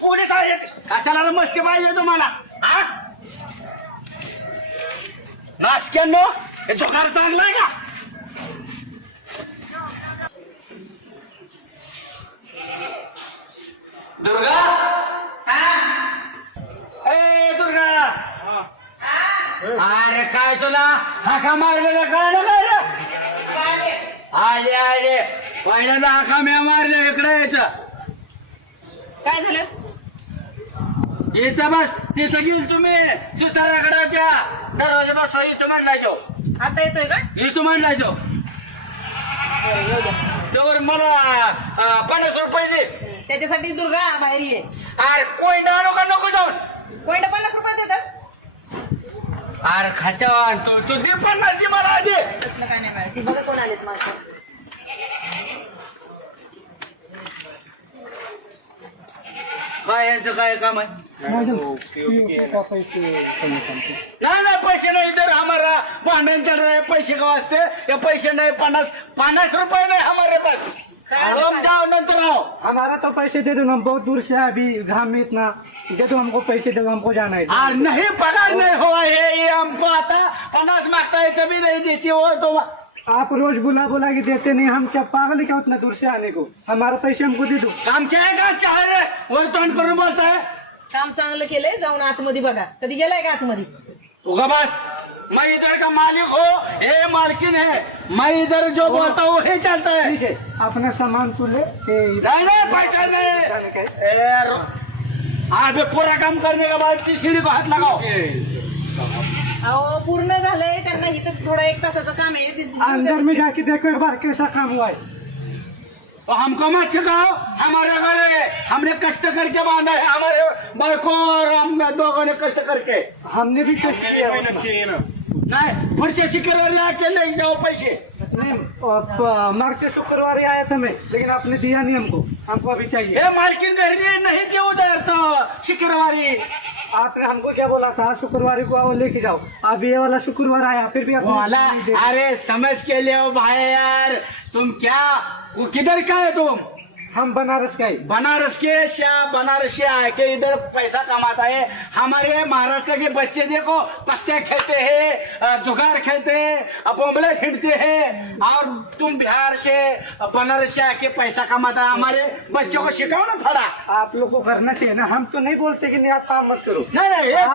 पोलीस आले कशाला मस्ती पाहिजे तुम्हाला नासक्यांनो हे झोकार चांगलंय का दुर्गा ए दुर्गा अरे काय तुला हाका मारलेला कळलं काय रे आले आले पहिल्यांदा हाका म्या मारले इकडे यायचं काय झालं इथं बस तिथं गेल तुम्ही सिताराकडे त्या दरवाजा बस इथं मांडलायचो आता येतोय का इथं मांडलायचो तर मला 50 रुपये दे त्याच्यासाठी दुर्गा बाहेर ये अरे कोयना आणू का नको जाऊन कोणत्या 50 रुपये देतात अरे खाच्यावान तू दे 50 दे मला आधी तसलं काय नाही मिळालं ती बघा कोण आलेत माझं काय यांचं काय काम आहे नहीं नहीं पैसे नहीं इधर हमारा भांडन चल रहा है पैसे का वास्ते ये पैसे नहीं 50 रुपए नहीं हमारे पास हम जाओ नंतर आओ हमारा तो पैसे दे दो, हम बहुत दूर से है, अभी घाम में इतना दे दो हमको पैसे दे दो, हमको जाना है। और नहीं पगार नहीं हुआ है ये हमको आता 50 मांगता है तभी नहीं देती हो तो आप रोज बुला बुला के देते नहीं, हम क्या पागल क्या उतना दूर से आने को, हमारा पैसे हमको दे दो। काम क्या है का चाह रहे और तोंड करून बोलता है काम चांगलं केलंय जाऊन आतमध्ये बघा कधी गेलाय का आतमध्ये होगा बस मैं इधर का मालिक हो ये मालकिन है मैं इधर जो बोलता हूँ वही चलता है ठीक है अपना सामान तू ले नहीं नहीं पैसा नहीं आप पूरा काम करने के बाद सीढ़ी को हाथ लगाओ अहो पूर्ण झालंय त्यांना इथं थोडं 1 तासाचं काम आहे अंदर में जाके देखो एक बार कैसा काम हुआ है। तो हमको मत सिखाओ हमारे घर हमने कष्ट करके बांधा है हमारे बाइको और हम लोगों ने कष्ट करके हमने भी कष्ट किया उतना। नहीं पुढचे शिकरवाले आके ले जाओ पैसे नहीं मार्च शुक्रवार आया था मैं, लेकिन आपने दिया नहीं हमको अभी चाहिए। ये मालकिन घर नहीं थे उधर तो शिकरवारी आपने हमको क्या बोला था शुक्रवार को आओ लेके जाओ, अभी ये वाला शुक्रवार आया फिर भी वाला आपने नहीं दिया। अरे समझ के ले भाई यार तुम क्या वो किधर का है तुम हम बनारस का ही। बनारस के बनारस से आके इधर पैसा कमाता है हमारे महाराष्ट्र के बच्चे देखो पत्ते खेलते हैं जुगार खेलते हैं बोबले खेलते हैं और तुम बिहार से बनारस से आके पैसा कमाता है हमारे बच्चों को सिखाओ ना थोड़ा आप लोग को करना चाहिए ना, हम तो नहीं बोलते कि नहीं आप काम मत करो। नहीं नहीं